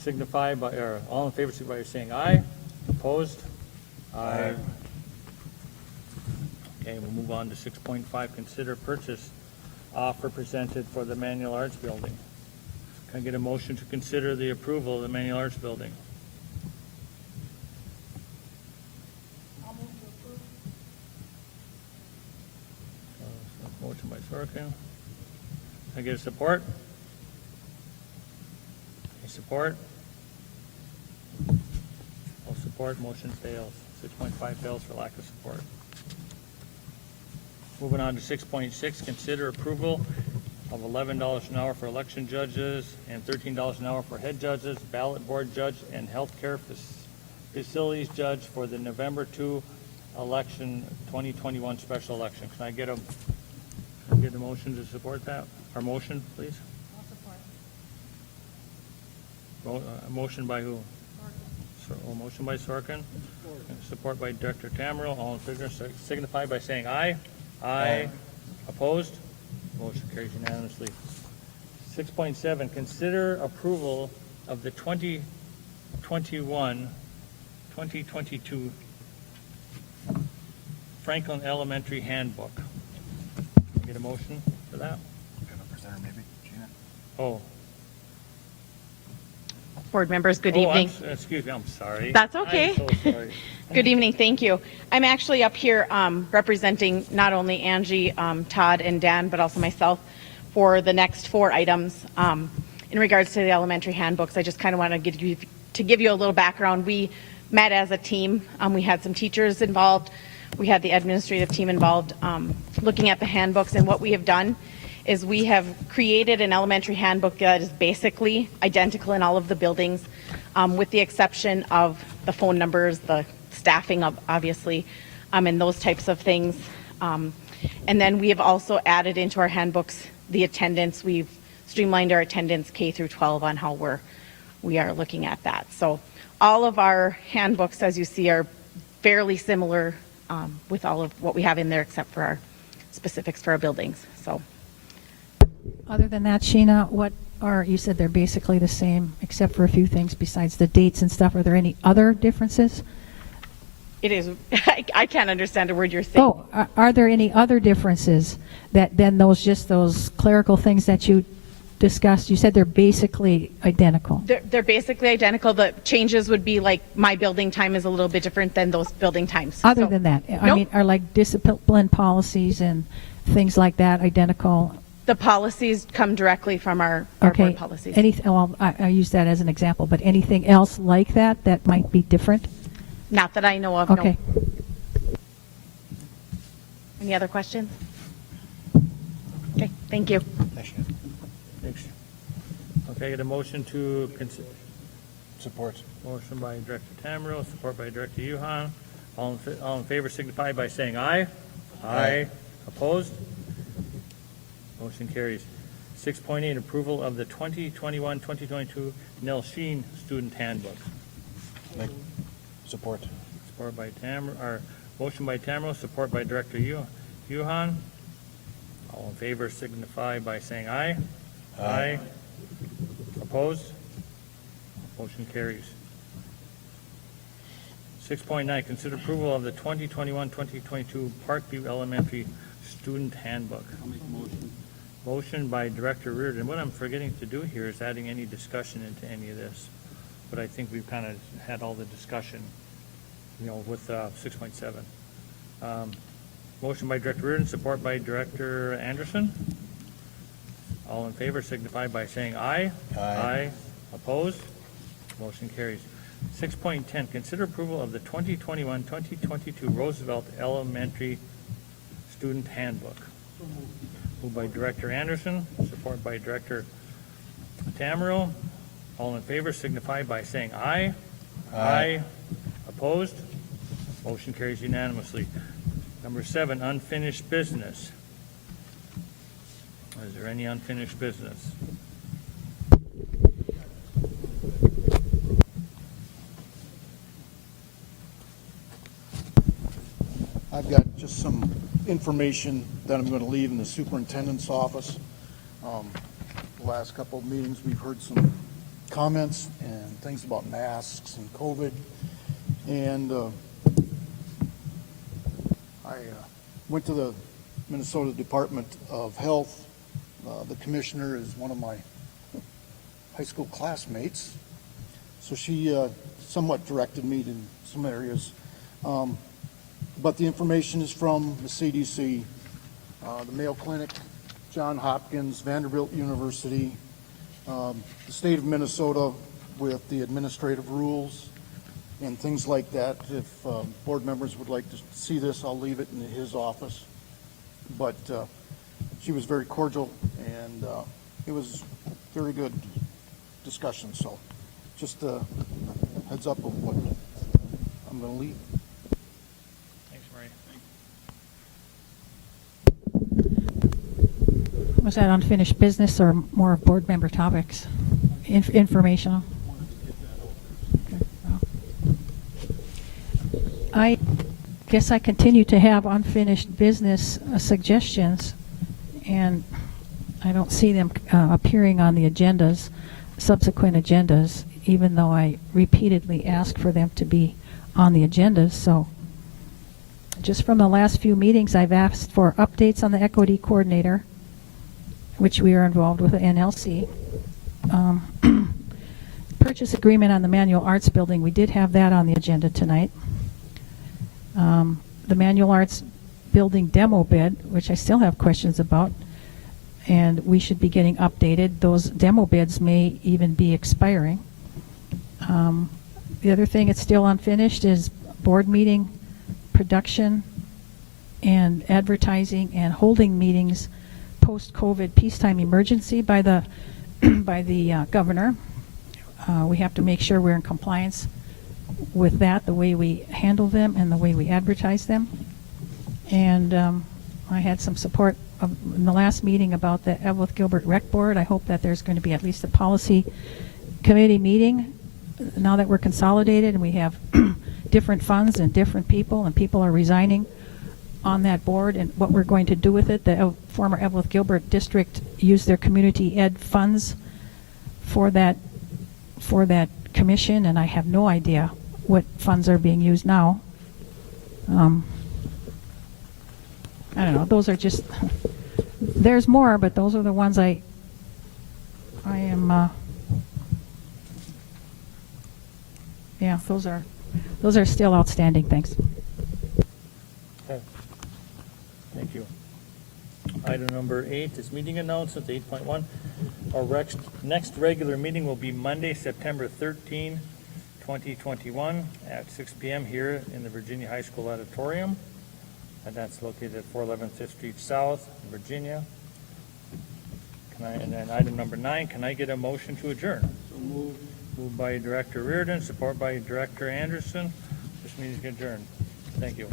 Signify by, or all in favor signify by saying aye. Opposed? Aye. Okay, we'll move on to 6.5. Consider purchase offer presented for the Manual Arts Building. Can I get a motion to consider the approval of the Manual Arts Building? Motion by Sorkin. Can I get a support? Any support? No support, motion fails. 6.5 fails for lack of support. Moving on to 6.6, consider approval of $11 an hour for election judges and $13 an hour for head judges, ballot board judge, and healthcare facilities judge for the November 2 election, 2021 special election. Can I get a motion to support that? Our motion, please? I'll support. A motion by who? Sorkin. Motion by Sorkin. And support by Director Tamero. All in favor signify by saying aye. Aye. Opposed? Motion carries unanimously. 6.7, consider approval of the 2021-2022 Franklin Elementary Handbook. Get a motion for that? Oh. Board members, good Oh, evening. excuse me, I'm sorry. That's okay. I'm so sorry. Good evening, thank you. I'm actually up here representing not only Angie, Todd, and Dan, but also myself for the next 4 items. In regards to the elementary handbooks, I just kind of want to give you a little background. We met as a team. We had some teachers involved. We had the administrative team involved looking at the handbooks, and what we have done is we have created an elementary handbook that is basically identical in all of the buildings, with the exception of the phone numbers, the staffing, obviously, and those types of things. And then we have also added into our handbooks the attendance. We've streamlined our attendance K through 12 on how we are looking at that. So all of our handbooks, as you see, are fairly similar with all of what we have in there, except for our specifics for our buildings. So. Other than that, Sheena, you said they're basically the same, except for a few things besides the dates and stuff. Are there any other differences? It is, I can't understand a word you're saying. Oh, are there any other differences than those clerical things that you discussed? You said they're basically identical. They're basically identical. The changes would be like my building time is a little bit different than those building times. Other than that, I Nope. mean, are like discipline policies and things like that identical? The policies come directly from our Okay. board policies. Well, I use that as an example, but anything else like that might be different? Not that I know of, no. Okay. Any other questions? Okay, thank you. Thanks. Okay, get a motion to consider. Support. Motion by Director Tamro, support by Director Yuhan. All in favor signify by saying aye. Aye. Opposed? Motion carries. 6.8, approval of the 2021-2022 Nell Sheen Student Handbook. Support. Support by motion by Tamro, support by Director Yuhan. All in favor signify by saying aye. Aye. Opposed? Motion carries. 6.9, consider approval of the 2021-2022 Parkview Elementary Student Handbook. Motion by Director Reardon. What I'm forgetting to do here is adding any discussion into any of this. But I think we've kind of had all the discussion, with 6.7. Motion by Director Reardon, support by Director Anderson. All in favor signify by saying aye. Aye. Opposed? Motion carries. 6.10, consider approval of the 2021-2022 Roosevelt Elementary Student Handbook. Moved by Director Anderson, support by Director Tamro. All in favor signify by saying aye. Aye. Opposed? Motion carries unanimously. Number 7, unfinished business. Is there any unfinished business? I've got just some information that I'm going to leave in the superintendent's office. The last couple of meetings, we've heard some comments and things about masks and COVID. And I went to the Minnesota Department of Health. The commissioner is one of my high school classmates. So she somewhat directed me to some areas. But the information is from the CDC, the Mayo Clinic, Johns Hopkins, Vanderbilt University, the state of Minnesota with the administrative rules and things like that. If board members would like to see this, I'll leave it in his office. But she was very cordial, and it was very good discussion. So just a heads up of what I'm going to leave. Thanks, Marie. Was that unfinished business or more of board member topics? Informational? Okay, well. I guess I continue to have unfinished business suggestions, and I don't see them appearing on the agendas, subsequent agendas, even though I repeatedly asked for them to be on the agendas. So just from the last few meetings, I've asked for updates on the equity coordinator, which we are involved with at NLC. Purchase agreement on the manual arts building, we did have that on the agenda tonight. The manual arts building demo bid, which I still have questions about, and we should be getting updated. Those demo bids may even be expiring. The other thing that's still unfinished is board meeting production and advertising and holding meetings post-COVID peacetime emergency by the by the governor. We have to make sure we're in compliance with that, the way we handle them and the way we advertise them. And I had some support in the last meeting about the Evelyn Gilbert Rec Board. I hope that there's going to be at least a policy committee meeting now that we're consolidated and we have different funds and different people, and people are resigning on that board, and what we're going to do with it. The former Evelyn Gilbert district used their community ed funds for that commission, and I have no idea what funds are being used now. I don't know. Those are just, there's more, but those are the ones I am, yeah, those are still outstanding. Thanks. Okay. Thank you. Item number 8 is meeting announcements, 8.1. Our next regular meeting will be Monday, September 13, 2021 at 6 p.m. here in the Virginia High School Auditorium. And that's located at 411 5th Street South, Virginia. And then item number 9, can I get a motion to adjourn? So moved. Moved by Director Reardon, support by Director Anderson. This meeting is adjourned. Thank you.